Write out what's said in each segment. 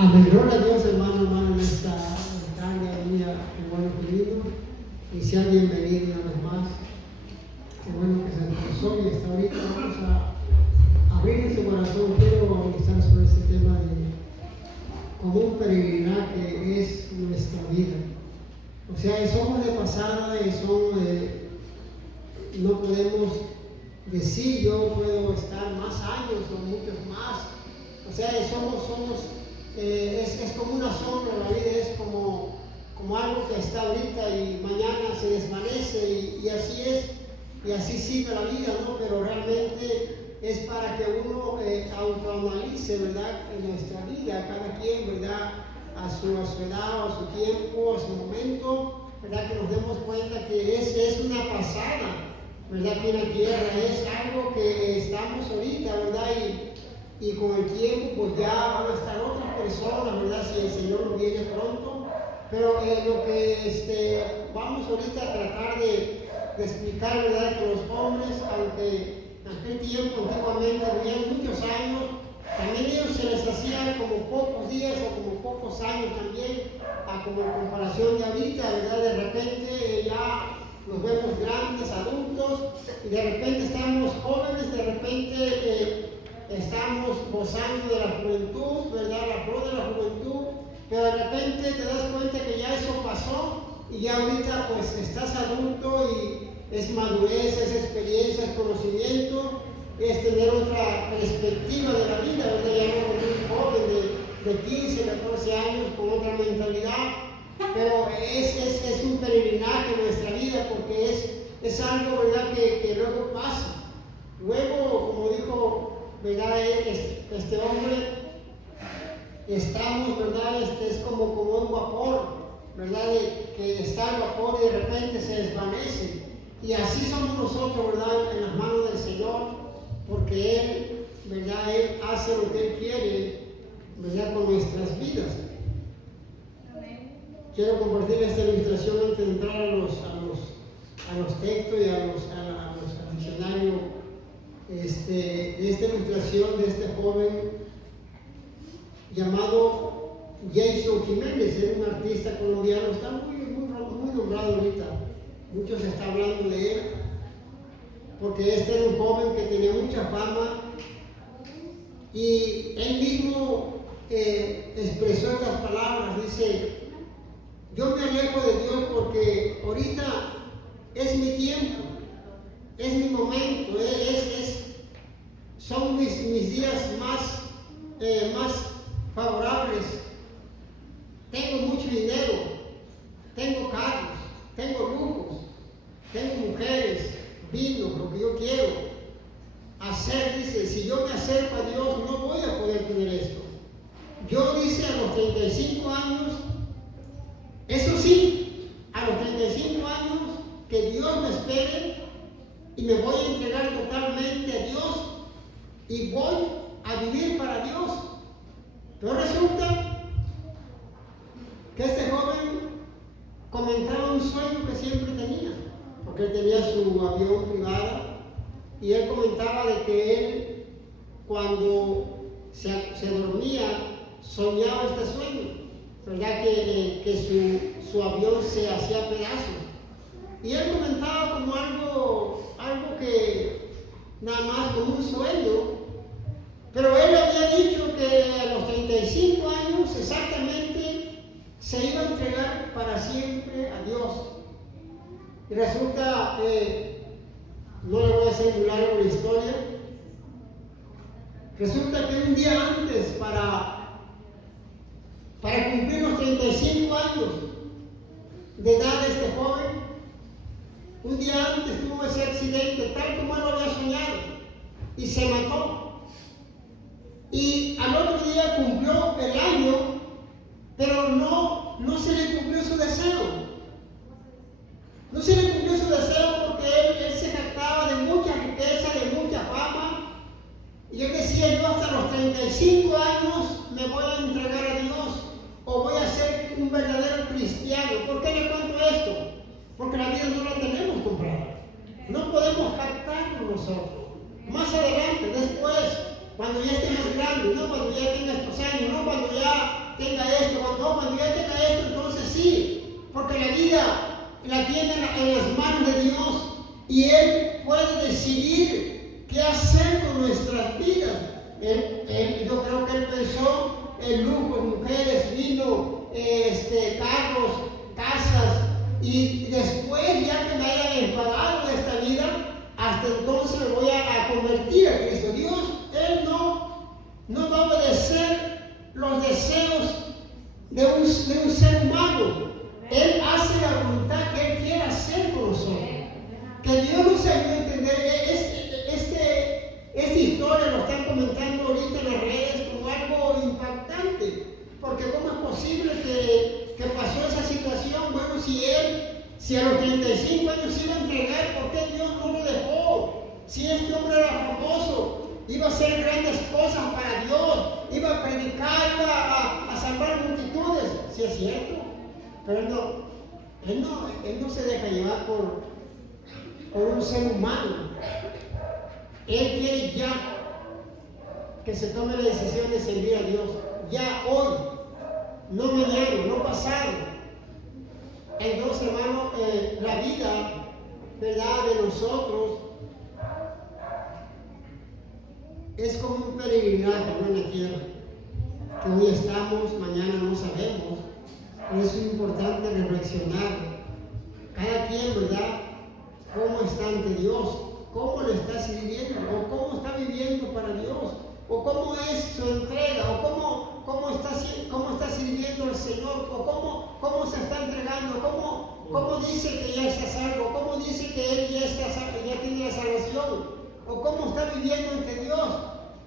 Gloria a Dios, hermano, en esta tarde mía, qué bueno que vino. Y sea bienvenido una vez más. Qué bueno que se esforzó y hasta ahorita vamos a abrir su corazón. Quiero estar sobre este tema de como un peregrinaje es nuestra vida. O sea, somos de pasada y no podemos decir yo puedo estar más años o muchos más. O sea, es como una sombra, la vida es como algo que está ahorita y mañana se desvanece y así es, y así sigue la vida, ¿no? Pero realmente es para que uno autoanalice, ¿verdad? En nuestra vida, cada quien, ¿verdad? A su edad, a su tiempo, a su momento, ¿verdad? Que nos demos cuenta que es una pasada, ¿verdad? Aquí en la tierra es algo que estamos ahorita, ¿verdad? Y con el tiempo pues ya van a estar otras personas, ¿verdad? Si el Señor no viene pronto. Pero lo que vamos ahorita a tratar de explicar, ¿verdad? Que los hombres, aunque en aquel tiempo antiguamente vivían muchos años, también ellos se les hacía como pocos días o como pocos años también, como en comparación de ahorita, ¿verdad? De repente ya nos vemos grandes, adultos, y de repente estamos jóvenes, de repente estamos gozando de la juventud, ¿verdad? La flor de la juventud, pero de repente te das cuenta que ya eso pasó y ya ahorita pues estás adulto y es madurez, es experiencia, es conocimiento, es tener otra perspectiva de la vida, ¿verdad? Ya no como un joven de 15, 14 años con otra mentalidad, pero es un peregrinaje en nuestra vida porque es algo, ¿verdad? Que luego pasa. Luego, como dijo, ¿verdad? Este hombre, estamos, ¿verdad? Es como un vapor, ¿verdad? Que está el vapor y de repente se desvanece. Y así somos nosotros, ¿verdad? En las manos del Señor, porque Él, ¿verdad? Él hace lo que Él quiere, ¿verdad? Con nuestras vidas. Quiero compartir esta ilustración antes de entrar a los textos y al diccionario. De esta ilustración de este joven llamado Jason Jiménez, es un artista colombiano, está muy nombrado ahorita, mucho se está hablando de él, porque era un joven que tenía mucha fama y él mismo expresó estas palabras, dice: yo me alejo de Dios porque ahorita es mi tiempo, es mi momento, son mis días más favorables. Tengo mucho dinero, tengo carros, tengo lujos, tengo mujeres, vino, lo que yo quiero hacer. Dice, si yo me acerco a Dios no voy a poder tener esto. Yo, dice, a los 35 años, eso sí, a los 35 años, que Dios me espere y me voy a entregar totalmente a Dios y voy a vivir para Dios. Pero resulta que este joven comentaba un sueño que siempre tenía, porque él tenía su avión privado y él comentaba de que él, cuando se dormía, soñaba este sueño, ¿verdad? Que su avión se hacía pedazos. Y él comentaba como algo que nada más como un sueño, pero él había dicho que a los 35 años exactamente se iba a entregar para siempre a Dios. Y resulta, no le voy a hacer muy largo la historia, resulta que un día antes, para cumplir los 35 años de edad de este joven, un día antes tuvo ese accidente, tal como él lo había soñado, y se mató. Y al otro día cumplió el año, pero no se le cumplió su deseo. No se le cumplió su deseo porque él se jactaba de mucha riqueza, de mucha fama. Y él decía, yo hasta los 35 años me voy a entregar a Dios, o voy a ser un verdadero cristiano. ¿Por qué le cuento esto? Porque la vida no la tenemos comprada. No podemos jactarnos nosotros. Más adelante, después, cuando ya estemos grandes, no cuando ya tenga estos años, no cuando ya porque la vida la tiene en las manos de Dios y Él puede decidir qué hacer con nuestras vidas. Yo creo que Él pensó en lujos, mujeres, vino, carros, casas, y después, ya que me haya enfadado de esta vida, hasta entonces me voy a convertir a Cristo. Dios, Él no va a obedecer los deseos de un ser humano. Él hace la voluntad que Él quiere hacer con nosotros. Que Dios nos ayude a entender. Esta historia lo están comentando ahorita en las redes como algo impactante. Porque ¿cómo es posible que pasó esa situación? Bueno, si a los 35 años se iba a entregar, ¿por qué Dios no lo dejó? Si este hombre era famoso, iba a hacer grandes cosas para Dios, iba a predicar, iba a salvar multitudes. Sí es cierto, pero él no se deja llevar por un ser humano. Él quiere ya que se tome la decisión de servir a Dios, ya hoy, no mañana, no pasado. Entonces, hermano, la vida, ¿verdad?, de nosotros es como un peregrinaje en la tierra, que hoy estamos, mañana no sabemos. Por eso es importante reflexionar cada quien, ¿verdad?, cómo está ante Dios, cómo le está sirviendo, o cómo está viviendo para Dios, o cómo es su entrega, o cómo está sirviendo al Señor, o cómo se está entregando, cómo dice que ya está salvo, cómo dice que Él ya tiene la salvación, o cómo está viviendo ante Dios.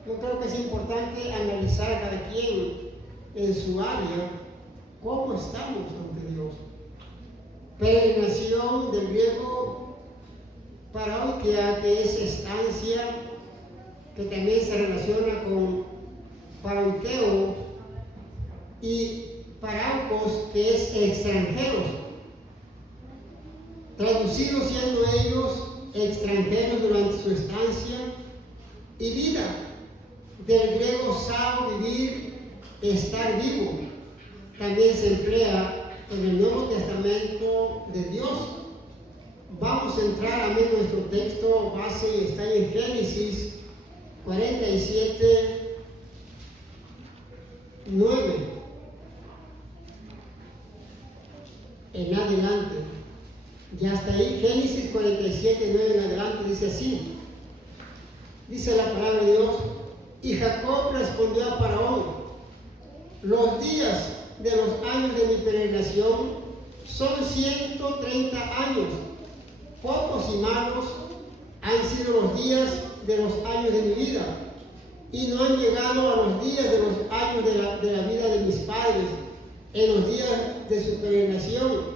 Yo creo que es importante analizar cada quien en su área cómo estamos ante Dios. Peregrinación del griego paraukia, que es estancia, que también se relaciona con paraukeo, y paraukos, que es extranjeros, traducidos siendo ellos extranjeros durante su estancia, y vida, del griego sao, vivir, estar vivo, también se emplea en el Nuevo Testamento de Dios. Vamos a entrar a ver nuestro texto base, está en Génesis 47, 9 en adelante. Ya está ahí, Génesis 47, 9 en adelante, dice así. Dice la palabra de Dios: y Jacob respondió a Faraón: los días de los años de mi peregrinación son 130 años. Pocos y malos han sido los días de los años de mi vida, y no han llegado a los días de los años de la vida de mis padres, en los días de su peregrinación.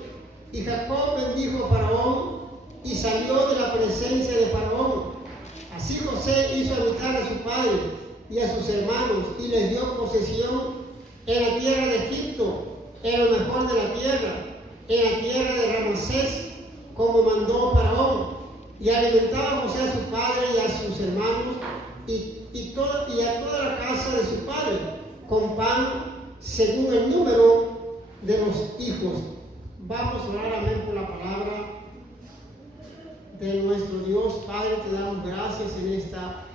Y Jacob bendijo a Faraón y salió de la presencia de Faraón. Así José hizo habitar a su padre y a sus hermanos, y les dio posesión en la tierra de Egipto, en lo mejor de la tierra, en la tierra de Ramsés, como mandó Faraón, y alimentaba a José a su padre y a sus hermanos y a toda la casa de su padre con pan según el número de los hijos. Vamos a orar, amén, por la palabra de nuestro Dios. Padre, te damos gracias en esta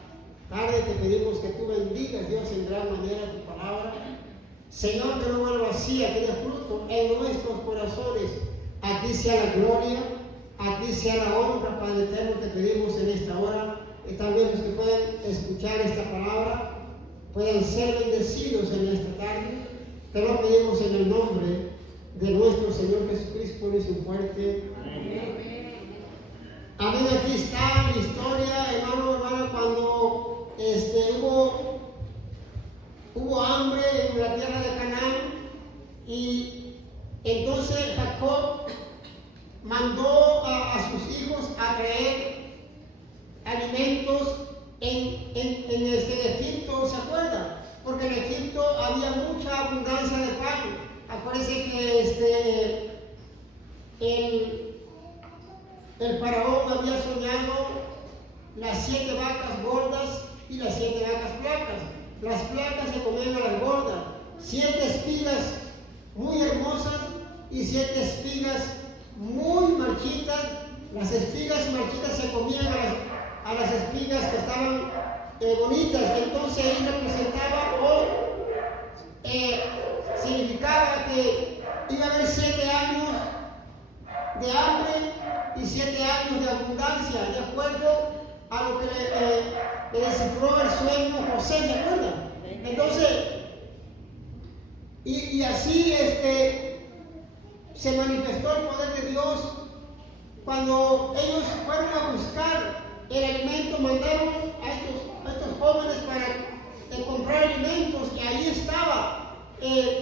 tarde, te pedimos que tú bendigas, Dios, en gran manera tu palabra. Señor, que no vuelva vacía, que dé fruto en nuestros corazones. A ti sea la gloria, a ti sea la honra, Padre eterno, te pedimos en esta hora. Y también los que puedan escuchar esta palabra puedan ser bendecidos en esta tarde. Te lo pedimos en el nombre de nuestro Señor Jesucristo. Pones un fuerte amén. Amén. Aquí está la historia, hermano, cuando hubo hambre en la tierra de Canaán, y entonces Jacob mandó a sus hijos a traer alimentos en Egipto, ¿se acuerdan? Porque en Egipto había mucha abundancia de pan. Acuérdense que el faraón había soñado las 7 vacas gordas y las 7 vacas flacas. Las flacas se comían a las gordas, 7 espigas muy hermosas y 7 espigas muy marchitas. Las espigas marchitas se comían a las espigas que estaban bonitas. Entonces ahí representaba o significaba que iba a haber 7 años de hambre y 7 años de abundancia, de acuerdo a lo que le descifró el sueño José, ¿se acuerdan? Entonces, y así se manifestó el poder de Dios. Cuando ellos fueron a buscar el alimento, mandaron a estos jóvenes para comprar alimentos, y ahí estaba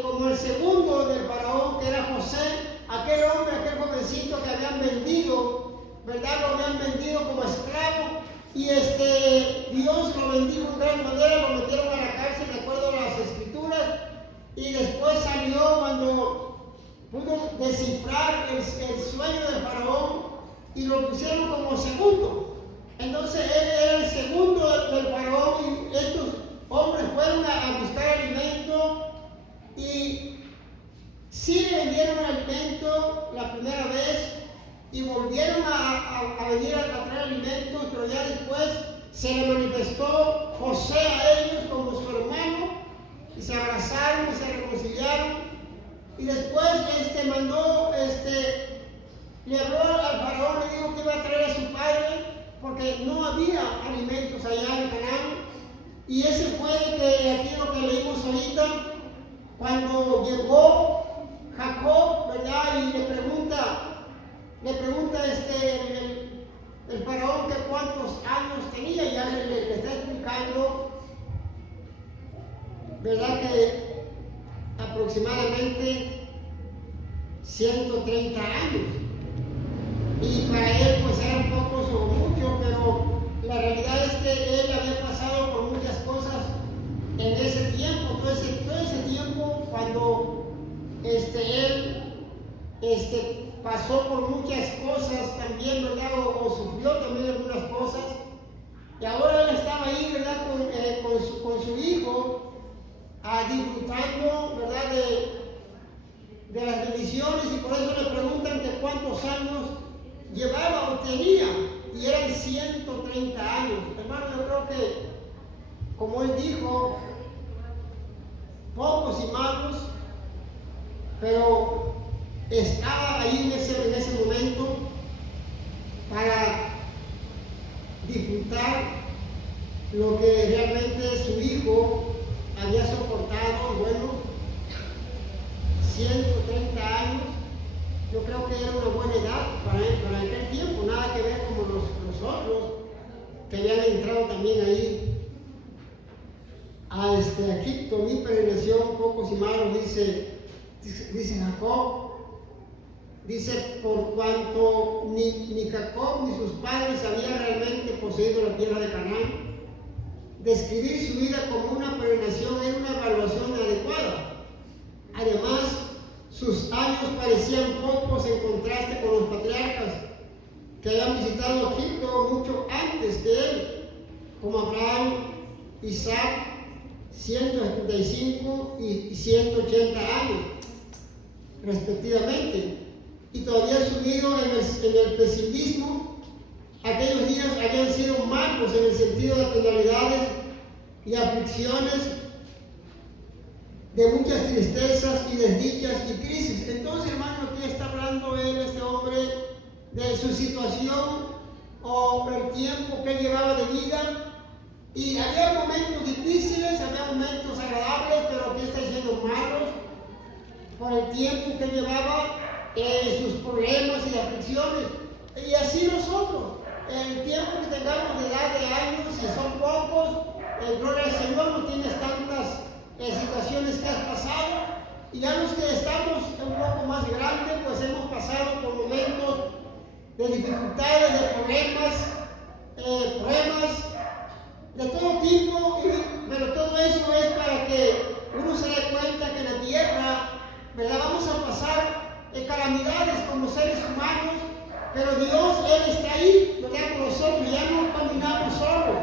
como el segundo del faraón, que era José, aquel hombre, aquel jovencito que habían vendido, ¿verdad? Lo habían vendido como esclavo, y Dios lo bendijo de gran manera, lo metieron a la cárcel de acuerdo a las escrituras, y después salió cuando pudo descifrar el sueño del faraón, y lo pusieron como segundo. Entonces él era el segundo del faraón, y estos hombres fueron a buscar alimento, y sí le vendieron alimento la primera vez, y volvieron a venir a traer alimentos, pero ya después se le manifestó José a ellos como su hermano, y se abrazaron y se reconciliaron, y después mandó, le habló al faraón, le dijo que iba a traer a su padre, porque no había alimentos allá en Canaán. Y ese fue aquí lo que leímos ahorita, cuando llegó Jacob, ¿verdad? Y le pregunta el faraón que cuántos años tenía, y ya le está explicando, ¿verdad? Que aproximadamente 130 años. Y para él pues eran pocos o muchos, pero la realidad es que él había pasado por muchas cosas en ese tiempo. Todo ese tiempo, cuando él pasó por muchas cosas también, ¿verdad? O sufrió también algunas cosas. Y ahora él estaba ahí, ¿verdad? Con su hijo, disfrutando, ¿verdad? De las bendiciones, y por eso le preguntan que cuántos años llevaba o tenía, y eran 130 años. Hermano, yo creo que, como él dijo, pocos y malos, pero estaba ahí en ese momento para disfrutar lo que realmente su hijo había soportado. Bueno, 130 años, yo creo que era una buena edad para aquel tiempo, nada que ver como los otros que habían entrado también ahí a Egipto. Mi peregrinación, pocos y malos, dice Jacob, dice, por cuanto ni Jacob ni sus padres habían realmente poseído la tierra de Canaán, describir su vida como una peregrinación era una evaluación adecuada. Además, sus años parecían pocos en contraste con los patriarcas que habían visitado Egipto mucho antes que él, como Abraham, Isaac, 175 y 180 años, respectivamente. Y todavía sumido en el pesimismo, aquellos días habían sido malos en el sentido de penalidades y aflicciones, de muchas tristezas y desdichas y crisis. Entonces, hermano, aquí está hablando este hombre, de su situación o el tiempo que él llevaba de vida. Y había momentos difíciles, había momentos agradables, pero aquí está diciendo malos, por el tiempo que él llevaba, sus problemas y aflicciones. Y así nosotros, el tiempo que tengamos de edad de años, si son pocos, gloria al Señor, no tienes tantas situaciones que has pasado, y ya los que estamos un poco más grandes, pues hemos pasado por momentos de dificultades, de problemas, pruebas de todo tipo, pero todo eso es para que uno se dé cuenta que en la tierra, ¿verdad?, vamos a pasar calamidades como seres humanos, pero Dios, Él está ahí, ¿verdad?, con nosotros. Ya no caminamos solos,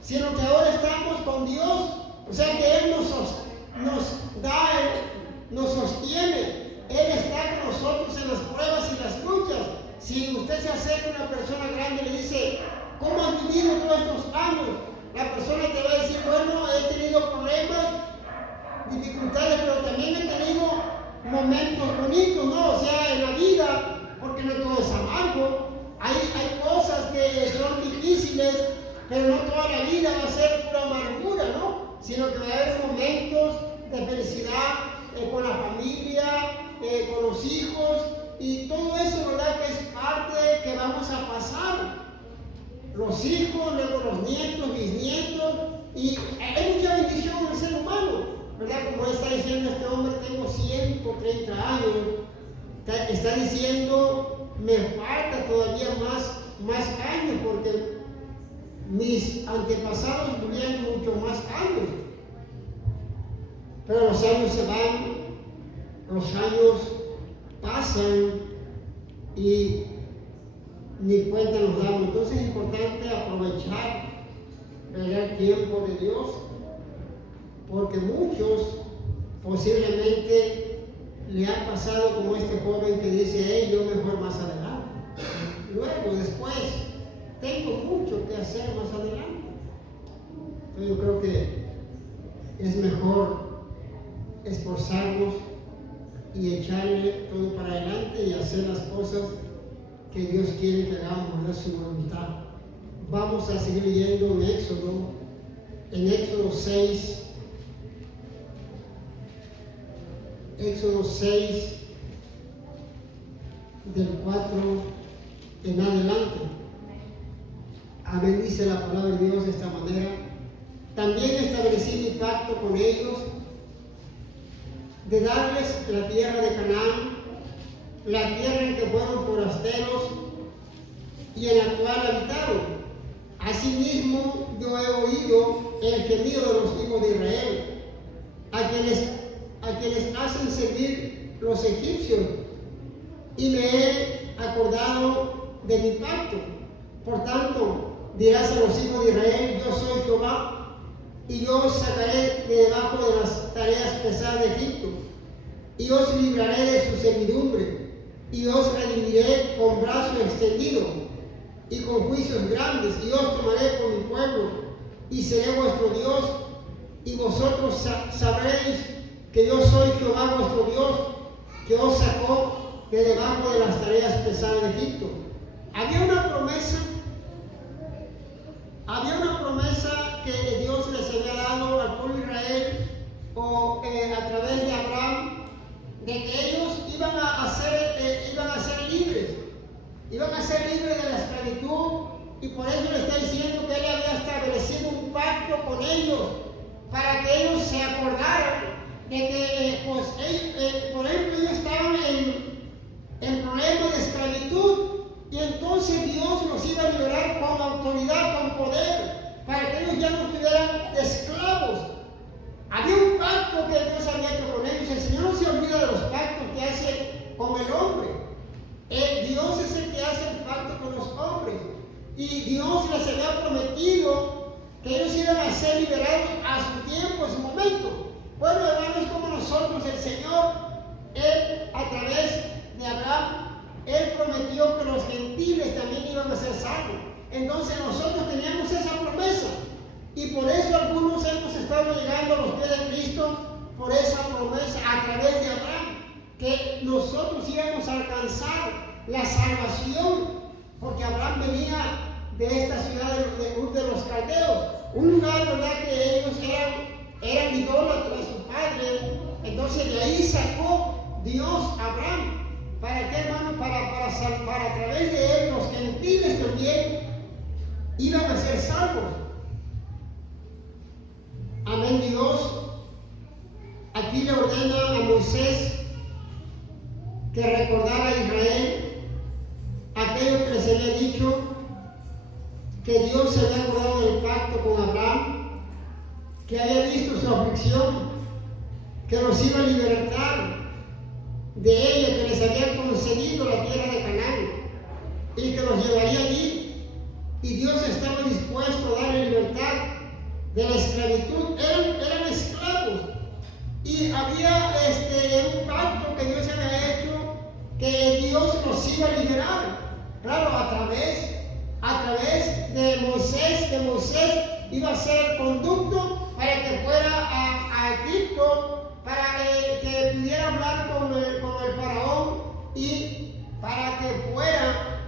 sino que ahora estamos con Dios. O sea que Él nos da, nos sostiene, Él está con nosotros. una persona grande y le dice, ¿cómo has vivido todos estos años? La persona te va a decir, bueno, he tenido problemas, dificultades, pero también he tenido momentos bonitos, ¿no? O sea, en la vida, porque no todo es amargo. Hay cosas que son difíciles, pero no toda la vida va a ser pura amargura, ¿no? Sino que va a haber momentos de felicidad con la familia, con los hijos, y todo eso, ¿verdad? Que es parte que vamos a pasar. Los hijos, luego los nietos, bisnietos, y hay mucha bendición en el ser humano, ¿verdad? Como está diciendo este hombre, tengo 130 años, está diciendo, me falta todavía más años, porque mis antepasados vivían mucho más años. Pero los años se van, los años pasan y ni cuenta nos damos. Entonces es importante aprovechar el tiempo de Dios, porque muchos posiblemente le ha pasado como este joven que dice, hey, yo mejor más adelante. Luego, después, tengo mucho que hacer más adelante. Entonces yo creo que es mejor esforzarnos y echarle todo para adelante y hacer las cosas que Dios quiere que hagamos, no es su voluntad. Vamos a seguir leyendo en Éxodo 6, del 4 en adelante. Amén, dice la palabra de Dios de esta manera. También establecí mi pacto con ellos de darles la tierra de Canaán, la tierra en que fueron forasteros y en la cual habitaron. Asimismo, yo he oído el gemido de los hijos de Israel, a quienes hacen servir los egipcios, y me he acordado de mi pacto. Por tanto, dirás a los hijos de Israel, yo soy Jehová, y yo os sacaré de debajo de las tareas pesadas de Egipto, y os libraré de su servidumbre, y os redimiré con brazo extendido, y con juicios grandes, y os tomaré por mi pueblo, y seré vuestro Dios, y vosotros sabréis que yo soy Jehová vuestro Dios, que os sacó de debajo de las tareas pesadas de Egipto. Había una promesa que Dios les había dado al pueblo de Israel a través de Abraham, de que ellos iban a ser libres de la esclavitud, y por eso le está diciendo que él había establecido un pacto con ellos para que ellos se acordaran de que por ejemplo, ellos estaban en problemas de esclavitud, y entonces Dios los iba a liberar con autoridad, con poder, para que ellos ya no estuvieran esclavos. Había un pacto que Dios había hecho con ellos. El Señor no se olvida de los pactos que hace con el hombre. Dios es el que hace el pacto con los hombres, y Dios les había prometido que ellos iban a ser liberados a su tiempo, a su momento. Bueno, hermanos, como nosotros, el Señor, Él, a través de Abraham, Él prometió que los gentiles también iban a ser salvos. Entonces nosotros teníamos esa promesa, y por eso algunos hemos estado llegando a los pies de Cristo, por esa promesa a través de Abraham, que nosotros íbamos a alcanzar la salvación, porque Abraham venía de esta ciudad de los caldeos, un lugar, ¿verdad?, que ellos eran idólatras de su padre. Entonces de ahí sacó Dios a Abraham. ¿Para qué, hermano? Para a través de él los gentiles también iban a ser salvos. Amén. Dios aquí le ordena a Moisés que recordara a Israel aquello que se le había dicho, que Dios se había acordado del pacto con Abraham, que había visto su aflicción, que los iba a libertar de ella, que les había concedido la tierra de Canaán y que los llevaría allí, y Dios estaba dispuesto a darle libertad de la esclavitud. Eran esclavos, y había un pacto que Dios había hecho, que Dios los iba a liberar. Claro, a través de Moisés iba a ser el conducto para que fuera a Egipto, para que pudiera hablar con el faraón y para que fuera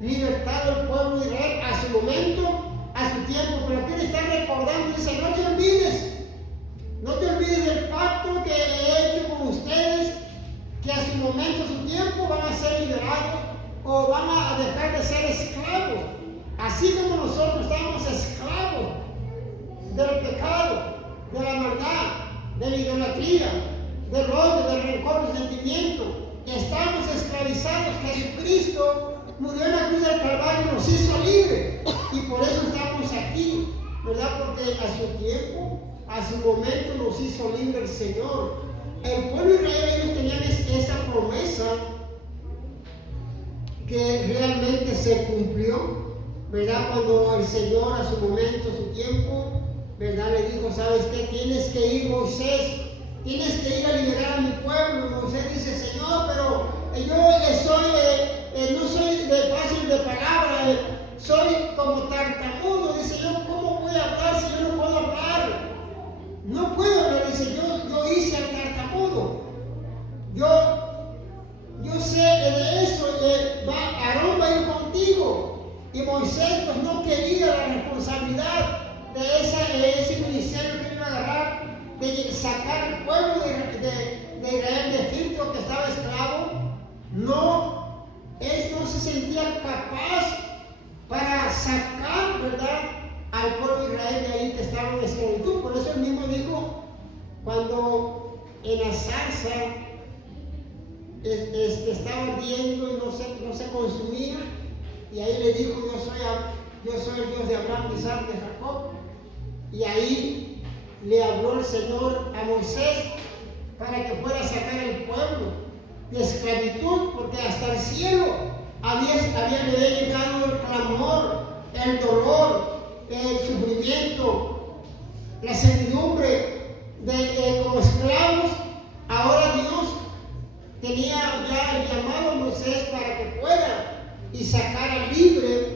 libertado el pueblo de Israel a su momento, a su tiempo. Pero aquí le está recordando, dice, no te olvides del pacto que he hecho con ustedes, que a su momento, a su tiempo van a ser liberados o van a dejar de ser esclavos. Así como nosotros estamos esclavos del pecado, de la maldad, de la idolatría, del odio, del rencor, del sentimiento. Estamos esclavizados. Jesucristo murió en la cruz del Calvario y nos hizo libres. Y por eso estamos aquí, ¿verdad? Porque a su tiempo, a su momento nos hizo libre el Señor. El pueblo de Israel, ellos tenían esa promesa que realmente se cumplió, ¿verdad? Cuando el Señor a su momento, a su tiempo, ¿verdad? Le dijo, ¿sabes qué? Tienes que ir, Moisés, tienes que ir a liberar a mi pueblo. Y Moisés dice, Señor, pero yo no soy de fácil de palabra, soy como tartamudo. Dice, yo, ¿cómo voy a hablar si yo no puedo hablar? No puedo hablar, dice, yo hice al tartamudo. Yo sé de eso, Aarón va a ir contigo. Y Moisés pues no quería la responsabilidad de ese ministerio que iba a agarrar, de sacar al pueblo de Israel de Egipto, que estaba esclavo. No, él no se sentía capaz para sacar, ¿verdad?, al pueblo de Israel de ahí que estaba en esclavitud. Por eso él mismo dijo, cuando en la zarza estaba ardiendo y no se consumía, y ahí le dijo, yo soy el Dios de Abraham, de Isaac, de Jacob. Y ahí le habló el Señor a Moisés para que fuera a sacar al pueblo de esclavitud, porque hasta el cielo había llegado el clamor, el dolor, el sufrimiento, la servidumbre como esclavos. Ahora Dios tenía ya el llamado a Moisés para que fuera y sacara libre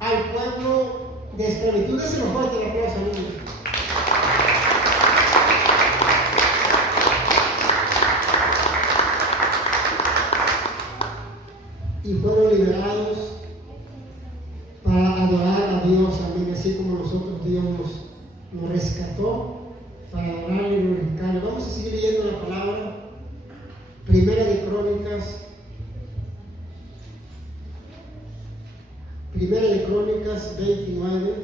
al pueblo de esclavitud. Ese nos fuerte la aplauso, niños. Y fueron liberados para adorar a Dios, amén, así como nosotros Dios nos rescató para adorarle y glorificarle. Vamos a seguir leyendo la palabra. Primera de Crónicas 29,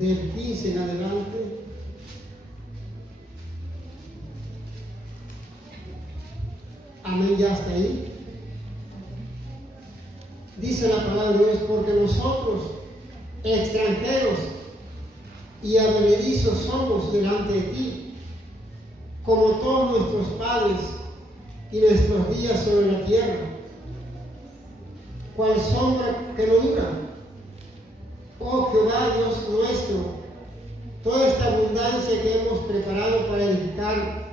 del 15 en adelante. Amén, ya está ahí. Dice la palabra de Dios, porque nosotros, extranjeros y advenedizos, somos delante de ti, como todos nuestros padres y nuestros días sobre la tierra, cual sombra que no dura. Oh Jehová, Dios nuestro, toda esta abundancia que hemos preparado para edificar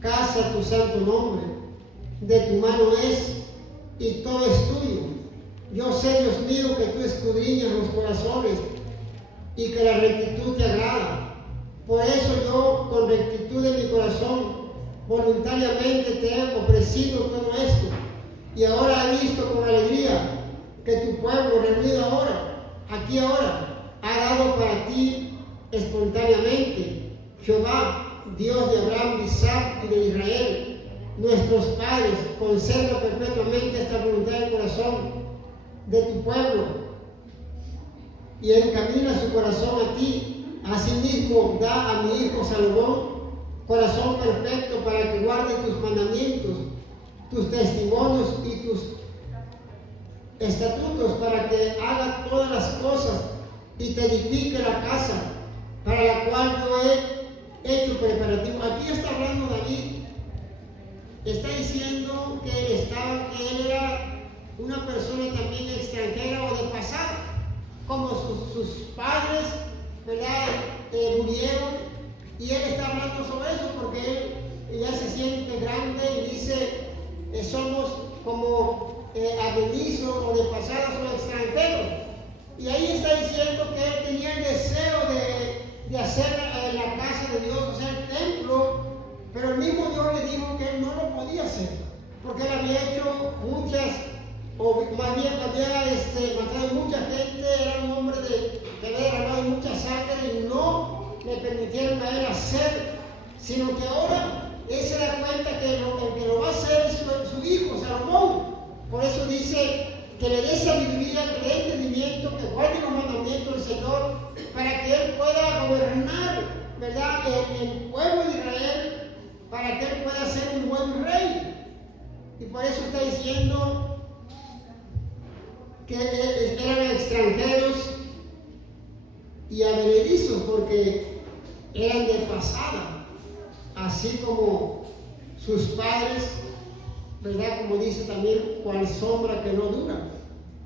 casa a tu santo nombre, de tu mano es, y todo es tuyo. Yo sé, Dios mío, que tú escudriñas los corazones y que la rectitud te agrada. Por eso yo, con rectitud de mi corazón, voluntariamente te he ofrecido todo esto. Y ahora he visto con alegría que tu pueblo reunido aquí ahora, ha dado para ti espontáneamente. Jehová, Dios de Abraham, de Isaac y de Israel, nuestros padres, conserva perpetuamente esta voluntad del corazón de tu pueblo y encamina su corazón a ti. Asimismo, da a mi hijo Salomón corazón perfecto para que guarde tus mandamientos, tus testimonios y tus estatutos, para que haga todas las cosas y te edifique la casa para la cual yo he hecho preparativo. Aquí está hablando David, está diciendo que él era una persona también extranjera o de pasada, como sus padres, ¿verdad? Murieron, y él está hablando sobre eso porque él ya se siente grande y dice, somos como advenizos o de pasados o extranjeros. Y ahí está diciendo que él tenía el deseo de hacer la casa de Dios, o sea, el templo, pero el mismo Dios le dijo que él no lo podía hacer, porque él había hecho muchas, o más bien había matado mucha gente, era un hombre que había derramado mucha sangre y no le permitieron a él hacer, sino que ahora él se da cuenta que el que lo va a hacer es su hijo, Salomón. Por eso dice que le dé sabiduría, que le dé entendimiento, que guarde los mandamientos del Señor, para que él pueda gobernar, ¿verdad?, el pueblo de Israel, para que él pueda ser un buen rey. Y por eso está diciendo que eran extranjeros y advenedizos, porque eran de pasada, así como sus padres, ¿verdad? Como dice también, cual sombra que no dura,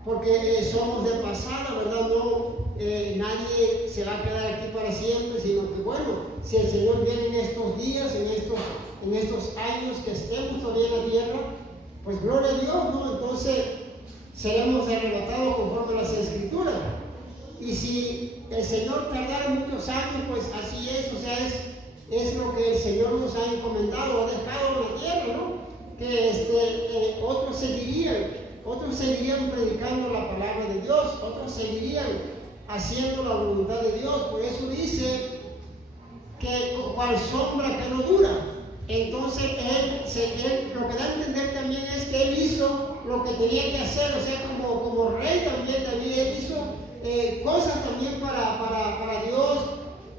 porque somos de pasada, ¿verdad? No, nadie se va a quedar aquí para siempre, sino que bueno, si el Señor viene en estos días, en estos años que estemos todavía en la tierra, pues gloria a Dios, ¿no? Entonces seremos arrebatados conforme a las Escrituras. Y si el Señor tardara muchos años, pues así es, o sea, es lo que el Señor nos ha encomendado, ha dejado en la tierra, ¿no? Que otros seguirían predicando la palabra de Dios, otros seguirían haciendo la voluntad de Dios. Por eso dice que cual sombra que no dura. Entonces él lo que da a entender también es que él hizo lo que tenía que hacer, o sea, como rey también él hizo cosas también para Dios,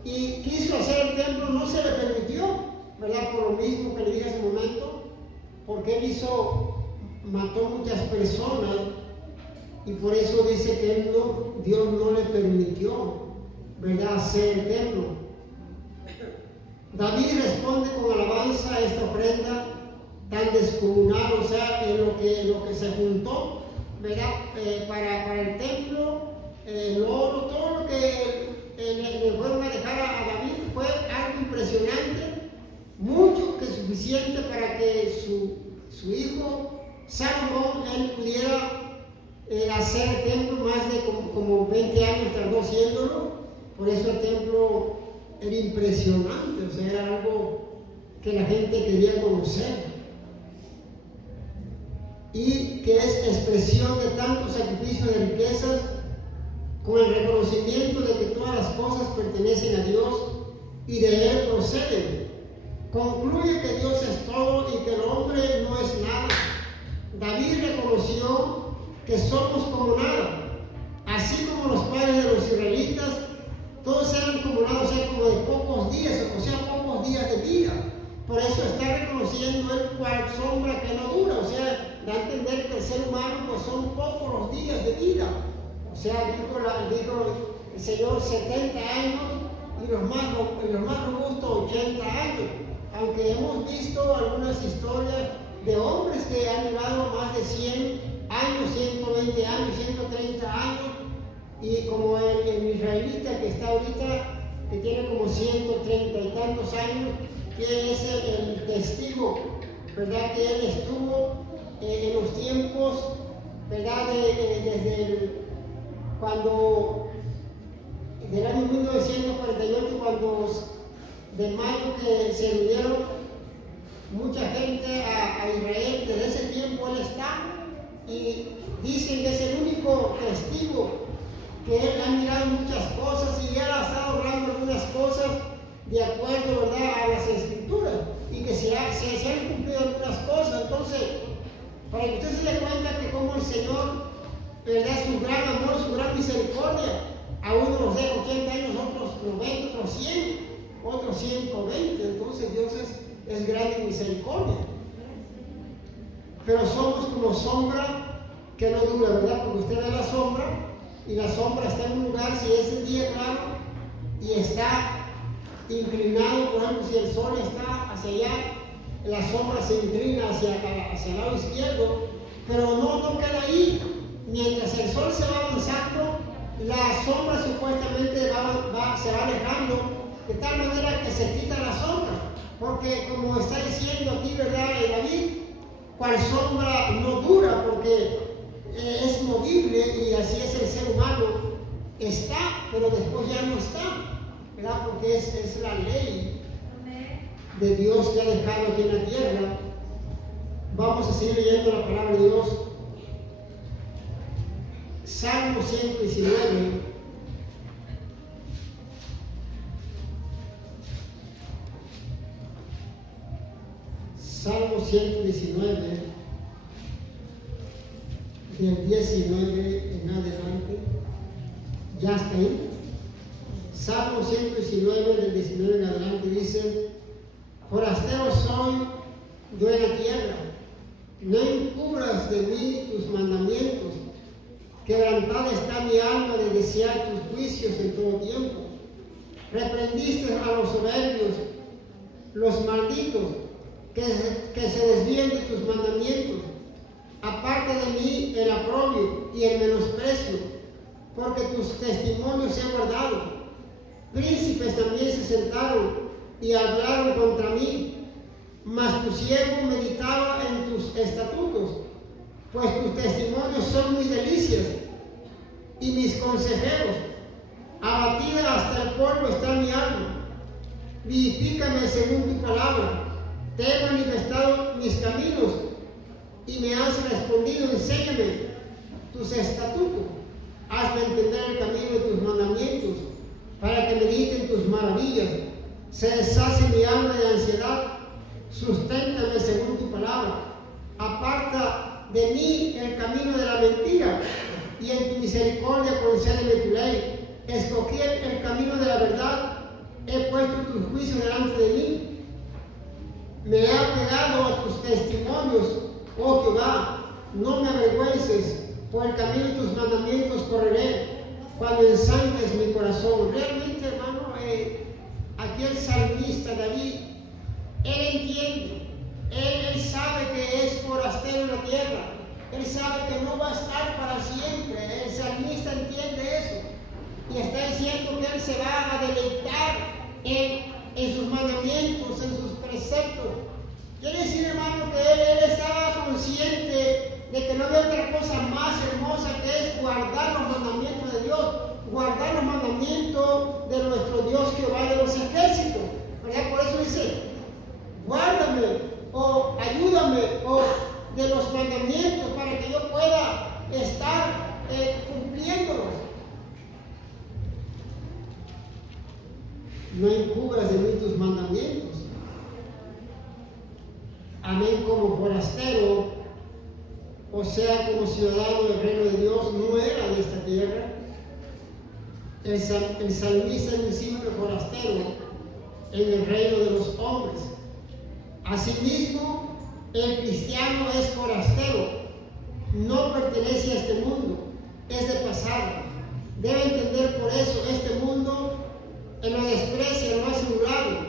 y quiso hacer el templo, no se le permitió, ¿verdad? Por lo mismo que le dije hace un momento, porque él mató muchas personas, y por eso dice que Dios no le permitió, ¿verdad?, hacer el templo. David responde con alabanza a esta ofrenda tan descomunal, o sea, en lo que se juntó, ¿verdad?, para el templo, el oro, todo lo que le fueron a dejar a David fue algo impresionante, mucho que suficiente para que su hijo Salomón él pudiera hacer el templo. Más de como 20 años tardó haciéndolo. Por eso el templo era impresionante, o sea, era algo que la gente quería conocer, y que es expresión de tanto sacrificio de riquezas, con el reconocimiento de que todas las cosas pertenecen a Dios y de Él proceden. Concluye que Dios es todo y que el hombre no es nada. David reconoció que somos como nada, así como los padres de los israelitas, todos eran como nada, o sea, como de pocos días, o sea, pocos días de vida. Por eso está reconociendo él cual sombra que no dura, o sea, da a entender que el ser humano pues son pocos los días de vida. O sea, dijo el Señor 70 años y los más robustos 80 años. Aunque hemos visto algunas historias de hombres que han llegado más de 100 años, 120 años, 130 años, y como el israelita que está ahorita, que tiene como 130 y tantos años, que es el testigo, ¿verdad?, que él estuvo en los tiempos, ¿verdad?, desde cuando, del año 1948, cuando de mayo que se unieron mucha gente a Israel, desde ese tiempo él está, y dicen que es el único testigo que él ha mirado muchas cosas y él ha estado hablando algunas cosas de acuerdo, ¿verdad?, a las Escrituras, y que se han cumplido algunas cosas. Entonces, para que usted se dé cuenta que como el Señor, ¿verdad?, su gran amor, su gran misericordia, a unos nos deja 80 años, otros 90, otros 100, otros 120. Entonces Dios es grande en misericordia. Pero somos como sombra que no dura, ¿verdad? Porque usted ve la sombra, y la sombra está en un lugar, si es el día claro y está inclinado, por ejemplo, si el sol está hacia allá, la sombra se inclina hacia el lado izquierdo, pero no queda ahí. Mientras el sol se va avanzando, la sombra supuestamente se va alejando, de tal manera que se quita la sombra, porque como está diciendo aquí, ¿verdad?, David, cual sombra no dura, porque es movible y así es el ser humano. Está, pero después ya no está, ¿verdad? Porque es la ley de Dios que ha dejado aquí en la tierra. Vamos a seguir leyendo la palabra de Dios. Salmo 119. Salmo 119, del 19 en adelante. ¿Ya está ahí? Salmo 119, del 19 en adelante dice: forastero soy yo en la tierra, no encubras de mí tus mandamientos. Quebrantada está mi alma de desear tus juicios en todo tiempo. Reprendiste a los soberbios, los malditos, que se desvíen de tus mandamientos. Aparta de mí el oprobio y el menosprecio, porque tus testimonios se han guardado. Príncipes también se sentaron y hablaron contra mí, mas tu siervo meditaba en tus estatutos, pues tus testimonios son mis delicias y mis consejeros. Abatida hasta el polvo está mi alma. Vivifícame según tu palabra. Te he manifestado mis caminos y me has respondido: enséñame tus estatutos. Hazme entender el camino de tus mandamientos, para que medite en tus maravillas. Se deshace mi alma de ansiedad. Susténtame según tu palabra. Aparta de mí el camino de la mentira, y en tu misericordia concédeme tu ley. Escogí el camino de la verdad. He puesto tus juicios delante de mí. Me he apegado a tus testimonios, oh Jehová. No me avergüences, por el camino de tus mandamientos correré, cuando ensanches mi corazón. Realmente, hermano, aquí el salmista David, él entiende, él sabe que es forastero en la tierra, él sabe que no va a estar para siempre. El salmista entiende eso y está diciendo que él se va a deleitar en sus mandamientos, en sus preceptos. Quiere decir, hermano, que él estaba consciente de que no había otra cosa más hermosa que es guardar los mandamientos de Dios, guardar los mandamientos de nuestro Dios Jehová de los ejércitos, ¿verdad? Por eso dice: guárdame o ayúdame o de los mandamientos, para que yo pueda estar cumpliéndolos. No encubras de mí tus mandamientos. Amén. Como forastero, o sea, como ciudadano del reino de Dios, no era de esta tierra. El salmista es un simple forastero en el reino de los hombres. Asimismo, el cristiano es forastero, no pertenece a este mundo, es de pasada. Debe entender por eso este mundo en lo desprecia, lo hace un lado.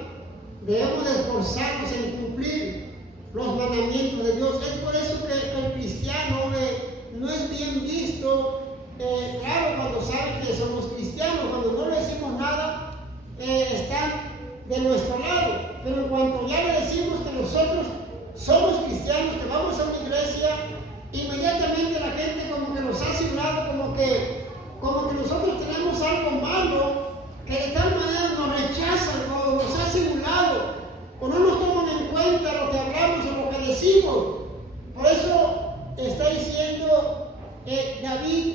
Debemos de esforzarnos en cumplir los mandamientos de Dios. Es por eso que el cristiano no es bien visto. Claro, cuando saben que somos cristianos, cuando no le decimos nada, están de nuestro lado. Pero en cuanto ya le decimos que nosotros somos cristianos, que vamos a una iglesia, inmediatamente la gente como que nos hace un lado, como que nosotros tenemos algo malo, que de tal manera nos rechazan o nos hacen un lado, o no nos toman en cuenta lo que hablamos o lo que decimos. Por eso está diciendo David: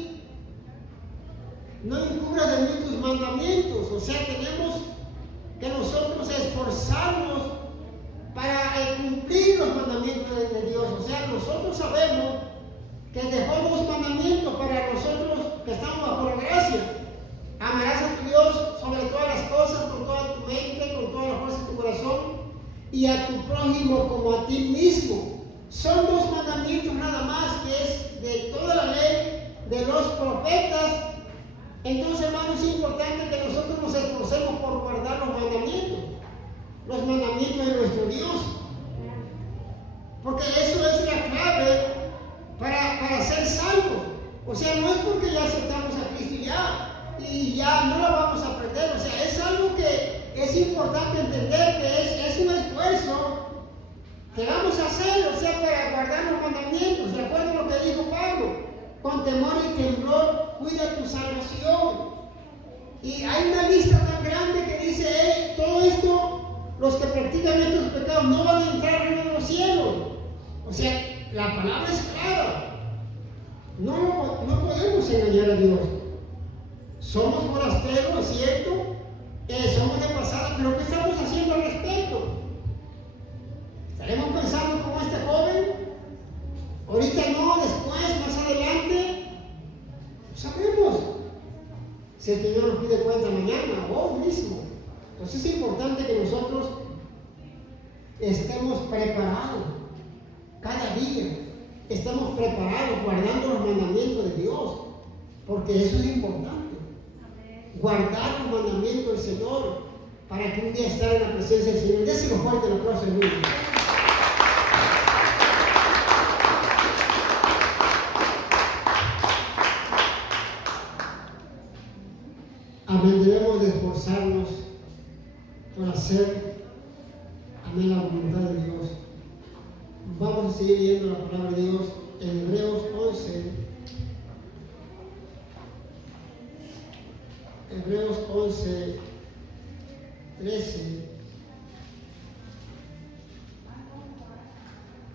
no encubras de mí tus mandamientos. O sea, tenemos que nosotros esforzarnos para cumplir los mandamientos de Dios. O sea, nosotros sabemos que dejó los mandamientos para nosotros que estamos bajo la gracia. Amarás a tu Dios sobre todas las cosas, con toda tu mente, con toda la fuerza de tu corazón, y a tu prójimo como a ti mismo. Son dos mandamientos nada más, que es de toda la ley, de los profetas. Entonces, hermanos, es importante que nosotros nos esforcemos por guardar los mandamientos de nuestro Dios, porque eso es la clave para ser salvos. O sea, no es porque ya aceptamos a Cristo y ya no lo vamos a aprender. O sea, es algo que es importante entender, que es un esfuerzo ¿Qué vamos a hacer? O sea, para guardar los mandamientos, de acuerdo a lo que dijo Pablo, con temor y temblor, cuida tu salvación. Y hay una lista tan grande que dice, todo esto, los que practican estos pecados no van a entrar en los cielos. O sea, la palabra es clara. No podemos engañar a Dios. Somos forasteros, es cierto, somos de pasada, pero ¿qué estamos haciendo al respecto? ¿Estaremos pensando como este joven? Ahorita no, después, más adelante. No sabemos. Si el Señor nos pide cuenta mañana o hoy mismo. Entonces es importante que nosotros estemos preparados cada día. Estemos preparados guardando los mandamientos de Dios. Porque eso es importante. Guardar los mandamientos del Señor para que un día estar en la presencia del Señor. Déselo fuerte el aplauso al mundo. Amén, debemos de esforzarnos por hacer, amén, la voluntad de Dios. Vamos a seguir leyendo la palabra de Dios en Hebreos 11. Hebreos 11, 13.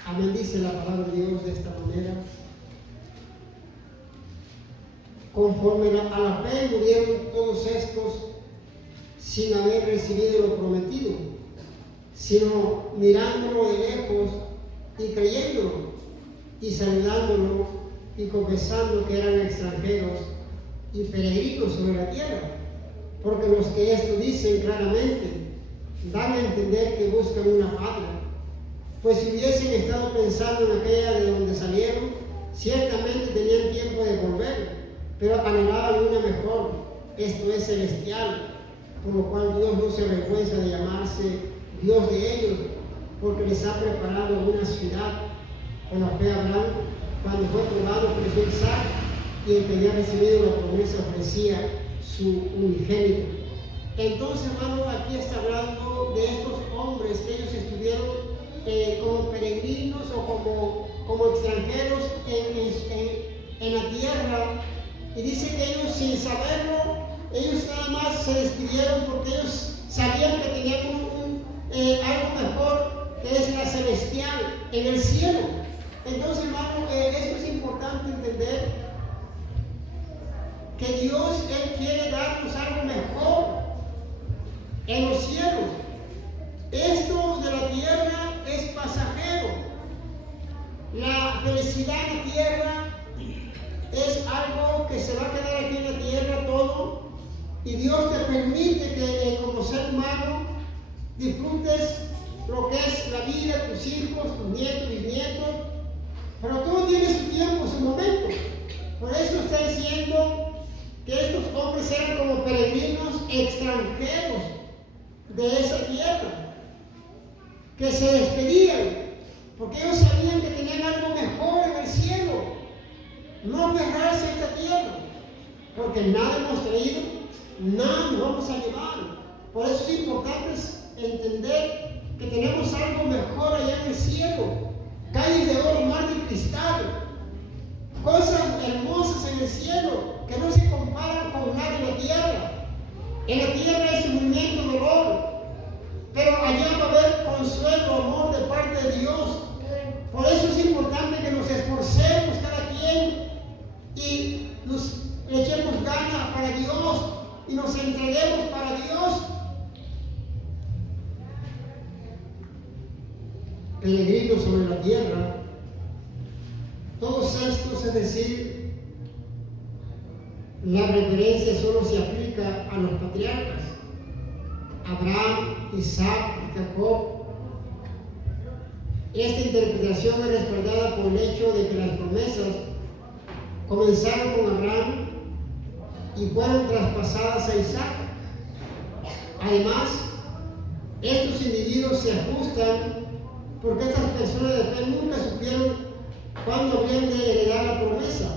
Amén, dice la palabra de Dios de esta manera. Conforme a la fe murieron todos estos sin haber recibido lo prometido, sino mirándolo de lejos y creyéndolo y saludándolo y confesando que eran extranjeros y peregrinos sobre la tierra. Porque los que esto dicen claramente dan a entender que buscan una patria, pues si hubiesen estado pensando en aquella de donde salieron, ciertamente tenían tiempo de volver, pero anhelaban una mejor, esto es celestial, por lo cual Dios no se avergüenza de llamarse Dios de ellos, porque les ha preparado una ciudad. Con la fe Abraham, cuando fue probado, ofreció Isaac, y el que había recibido la promesa ofrecía su unigénito. Entonces, hermano, aquí está hablando de estos hombres que ellos estuvieron como peregrinos o como extranjeros en la tierra. Y dice que ellos, sin saberlo, ellos nada más se despidieron porque ellos sabían que tenían algo mejor, que es la celestial, en el cielo. Entonces, hermano, esto es importante entender, que Dios, Él quiere darnos algo mejor en los cielos. Esto de la tierra es pasajero. La felicidad en la tierra es algo que se va a quedar aquí en la tierra todo, y Dios te permite que como ser humano disfrutes lo que es la vida, tus hijos, tus nietos, bisnietos, pero todo tiene su tiempo, su momento. Por eso está diciendo que estos hombres eran como peregrinos extranjeros de esa tierra, que se despedían, porque ellos sabían que tenían algo mejor en el cielo. No aferrarse a esta tierra, porque nada hemos traído, nada nos vamos a llevar. Por eso es importante entender que tenemos algo mejor allá en el cielo, calles de oro, mar de cristal, cosas hermosas en el cielo que no se comparan con nada en la tierra. En la tierra hay sufrimiento, dolor, pero allá va a haber consuelo, amor de parte de Dios. Por eso es importante que nos esforcemos cada quien y nos echemos ganas para Dios y nos entreguemos para Dios. Peregrinos sobre la tierra, todos estos, es decir, la referencia solo se aplica a los patriarcas, Abraham, Isaac y Jacob. Esta interpretación es respaldada por el hecho de que las promesas comenzaron con Abraham y fueron traspasadas a Isaac. Además, estos individuos se ajustan porque estas personas de fe nunca supieron cuándo habían de heredar la promesa.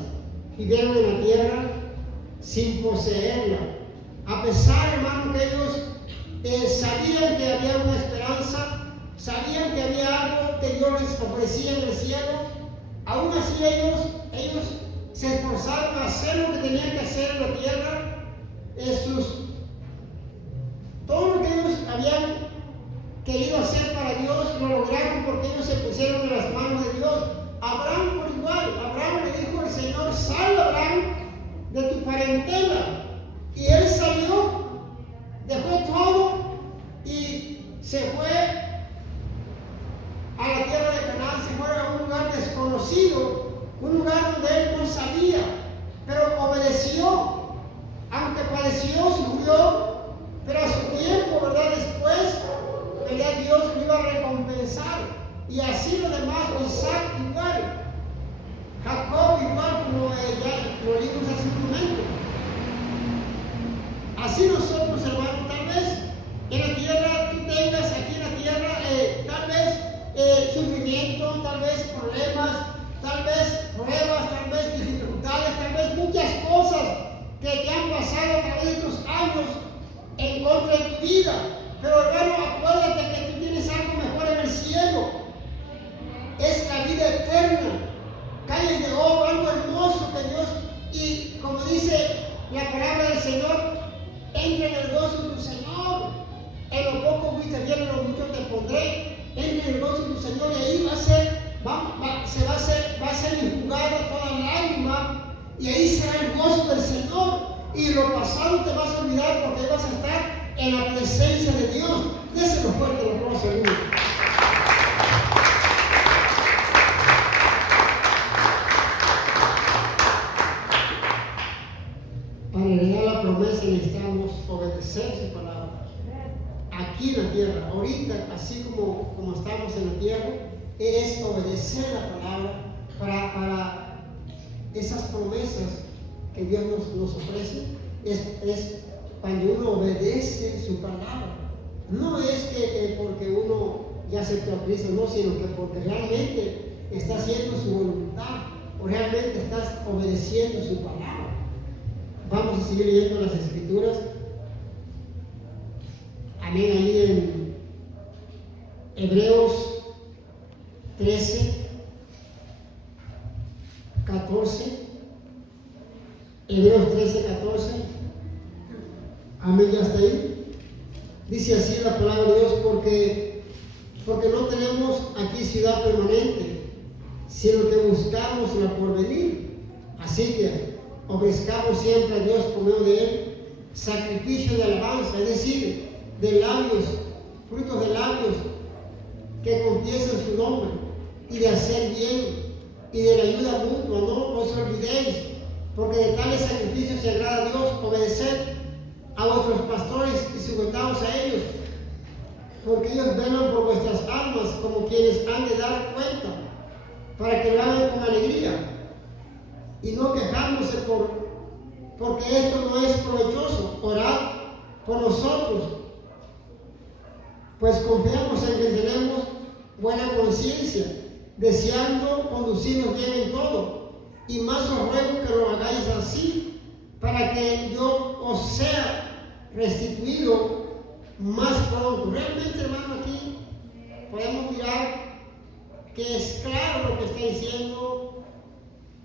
Vivieron en la tierra sin poseerla. A pesar, hermano, que ellos sabían que había una esperanza, sabían que había algo que Dios les ofrecía en el cielo, aún así ellos se esforzaron a hacer lo que tenían que hacer en la tierra. Todo lo que ellos habían querido hacer para Dios lo lograron porque ellos se pusieron en las manos de Dios. Abraham por igual. Abraham le dijo al Señor: sal, Abraham, de tu parentela. Y él salió, dejó todo y se fue a la tierra de Canaán. Se fue a un lugar desconocido, un lugar donde él no sabía, pero obedeció. Aunque padeció, sufrió, pero a su tiempo, ¿verdad? Después, ¿verdad? Dios lo iba a recompensar. Y así lo demás, Isaac igual, Jacob igual, como ya lo leímos hace un momento. Así nosotros, hermanos, tal vez en la tierra tú tengas aquí en la tierra, tal vez sufrimiento, tal vez problemas, tal vez pruebas, tal vez dificultades, tal vez muchas cosas que te han pasado a través de tus años en contra de tu vida. Pero hermano, acuérdate que tú tienes algo mejor en el cielo. Es la vida eterna, calles de oro, algo hermoso que Dios, y como dice la palabra del Señor, entra en el gozo de tu Señor. En lo poco fuiste bien, en lo mucho te pondré. Entra en el gozo de tu Señor, y ahí va a ser enjugada toda lágrima, y ahí será el gozo del Señor. Y lo pasado te vas a olvidar, porque ahí vas a estar en la presencia de Dios. Déselo fuerte los brazos a Dios. Para heredar la promesa necesitamos obedecer su palabra. Aquí en la tierra, ahorita, así como estamos en la tierra, es obedecer la palabra para esas promesas que Dios nos ofrece. Es cuando uno obedece su palabra. No es que porque uno ya aceptó a Cristo, no, sino que porque realmente está haciendo su voluntad, o realmente estás obedeciendo su palabra. Vamos a seguir leyendo las Escrituras. Amén. Ahí en Hebreos 13, 14. Hebreos 13, 14. Amén, ya está ahí. Dice así la palabra de Dios: porque no tenemos aquí ciudad permanente, sino que buscamos la porvenir. Así que ofrezcamos siempre a Dios por medio de Él sacrificio de alabanza, es decir, de labios, frutos de labios que confiesen su nombre, y de hacer bien, y de la ayuda mutua. No os olvidéis, porque de tales sacrificios se agrada a Dios. Obedeced a vuestros pastores y sujetaos a ellos, porque ellos velan por vuestras almas como quienes han de dar cuenta, para que lo hagan con alegría y no quejándose porque esto no es provechoso. Orad por nosotros, pues confiamos en que tenemos buena conciencia, deseando conducirnos bien en todo. Y más os ruego que lo hagáis así, para que yo os sea restituido más pronto. Realmente, hermano, aquí podemos mirar que es claro lo que está diciendo.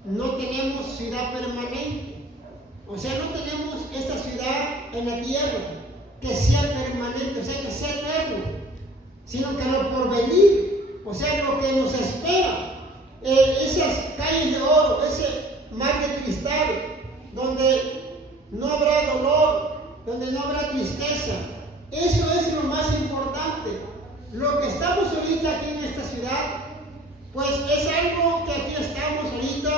No tenemos ciudad permanente. O sea, no tenemos esta ciudad en la tierra que sea permanente, o sea, que sea eterno, sino que lo porvenir, o sea, lo que nos espera, esas calles de oro, ese mar de cristal, donde no habrá dolor, donde no habrá tristeza. Eso es lo más importante. Lo que estamos ahorita aquí en esta ciudad, pues es algo que aquí estamos ahorita,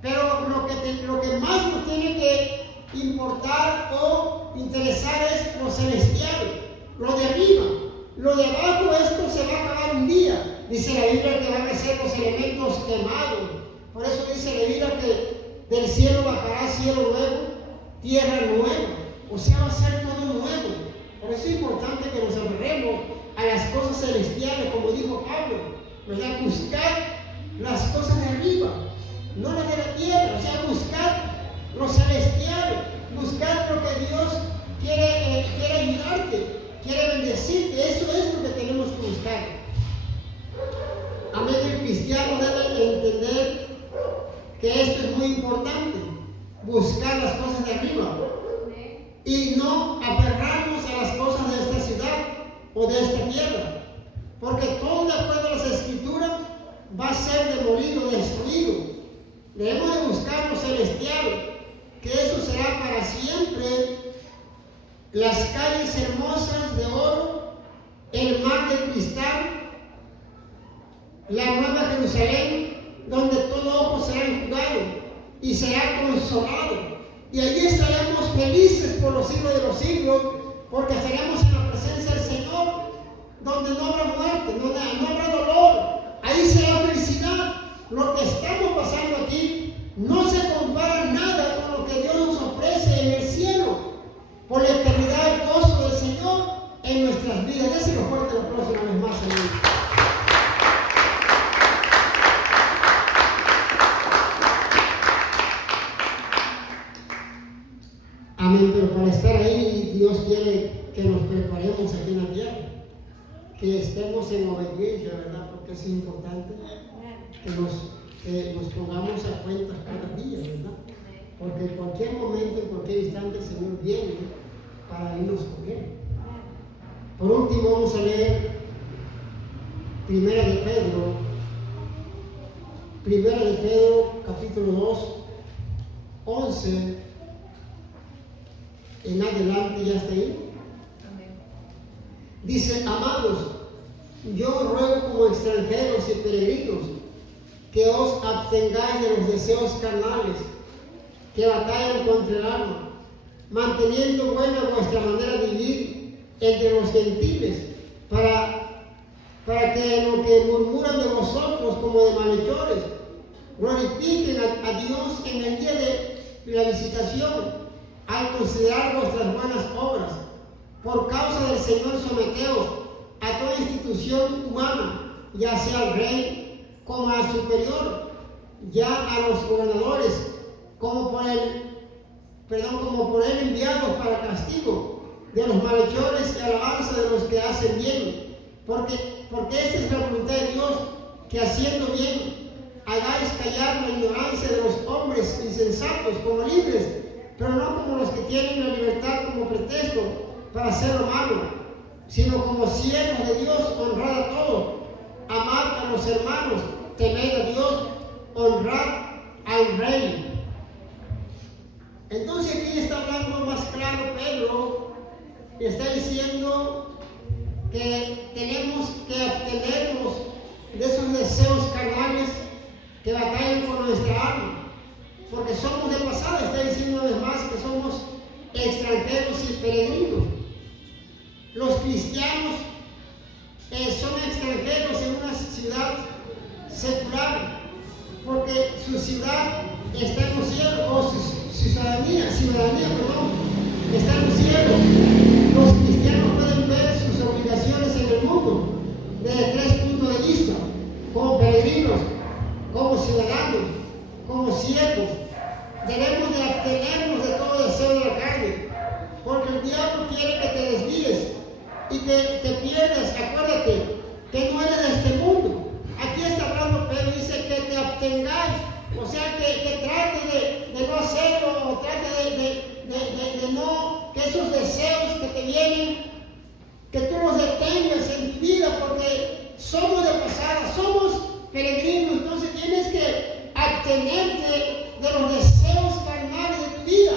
pero lo que más nos tiene que importar o interesar es lo celestial, lo de arriba. Lo de abajo, esto se va a acabar un día. Dice la Biblia que van a ser los elementos quemados. Por eso dice la Biblia que del cielo bajará cielo nuevo, tierra nueva. O sea, va a ser todo nuevo. Por eso es importante que nos aferremos a las cosas celestiales, como dijo Pablo, ¿verdad? Buscar las cosas de arriba, no las de la tierra. O sea, buscar lo celestial, buscar lo que Dios quiere ayudarte, quiere bendecirte. Eso es lo que tenemos que buscar. que esto es muy importante, buscar las cosas de arriba y no aferrarnos a las cosas de esta ciudad o de esta tierra, porque todo de acuerdo a las escrituras va a ser demolido, destruido. Debemos de buscar lo celestial, que eso será para siempre, las calles hermosas de oro, el mar de cristal, la nueva Jerusalén, donde todo ojo será enjugado y será consolado. Y allí estaremos felices por los siglos de los siglos, porque estaremos en la presencia del Señor, donde no habrá muerte, no habrá dolor. Ahí será felicidad. Lo que estamos pasando aquí no se compara nada con lo que Dios nos ofrece en el cielo, por la eternidad, el gozo del Señor en nuestras vidas. Déselo fuerte el aplauso una vez más, Señor. Amén, pero para estar ahí, Dios quiere que nos preparemos aquí en la tierra, que estemos en obediencia, ¿verdad? Porque es importante que nos pongamos a cuentas cada día, ¿verdad? Porque en cualquier momento, en cualquier instante, el Señor viene para irnos con Él. Por último, vamos a leer Primera de Pedro, capítulo 2, 11 en adelante, ya está ahí. Dice: amados, yo ruego como extranjeros y peregrinos que os abstengáis de los deseos carnales que batallan contra el alma, manteniendo buena vuestra manera de vivir entre los gentiles, para que lo que murmuran de vosotros como de malhechores glorifiquen a Dios en el día de la visitación, al considerar vuestras buenas obras. Por causa del Señor, someteos a toda institución humana, ya sea al rey como al superior, ya a los gobernadores, como por él enviados para castigo de los malhechores y alabanza de los que hacen bien. Porque esta es la voluntad de Dios, que haciendo bien hagáis callar la ignorancia de los hombres insensatos como libres, pero no como los que tienen la libertad como pretexto para hacer lo malo, sino como siervos de Dios, honrad a todos, amad a los hermanos, temed a Dios, honrad al rey. Entonces aquí está hablando más claro Pedro, y está diciendo que tenemos que abstenernos de esos deseos carnales que batallan con nuestra alma, porque somos de pasada. Está diciendo además que somos extranjeros y peregrinos. Los cristianos son extranjeros en una ciudad secular, porque su ciudad está en los cielos, o su ciudadanía, está en los cielos. Los cristianos pueden ver sus obligaciones en el mundo desde 3 puntos de vista: como peregrinos, como ciudadanos, como siervos. Debemos de abstenernos de todo deseo de la carne, porque el diablo quiere que te desvíes y que te pierdas. Acuérdate que no eres de este mundo. Aquí está hablando Pedro, dice que te abstengáis, o sea que trate de no hacerlo, o trate de no, que esos deseos que te vienen, que tú los detengas en tu vida, porque somos de pasada, somos peregrinos. Entonces tienes que abstenerte de los deseos carnales de tu vida,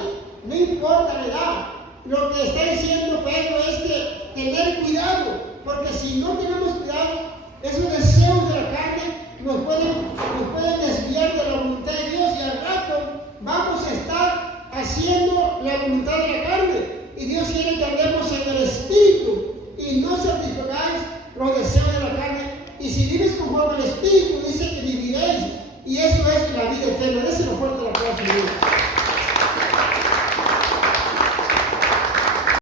no importa la edad. Lo que está diciendo Pedro es que tener cuidado, porque si no tenemos cuidado, esos deseos de la carne nos pueden desviar de la voluntad de Dios, y al rato vamos a estar haciendo la voluntad de la carne. Y Dios quiere que andemos en el Espíritu y no satisfagáis los deseos de la carne. Y si vives conforme al Espíritu, dice que viviréis, y eso es la vida eterna. Déselo fuerte la palabra de Dios.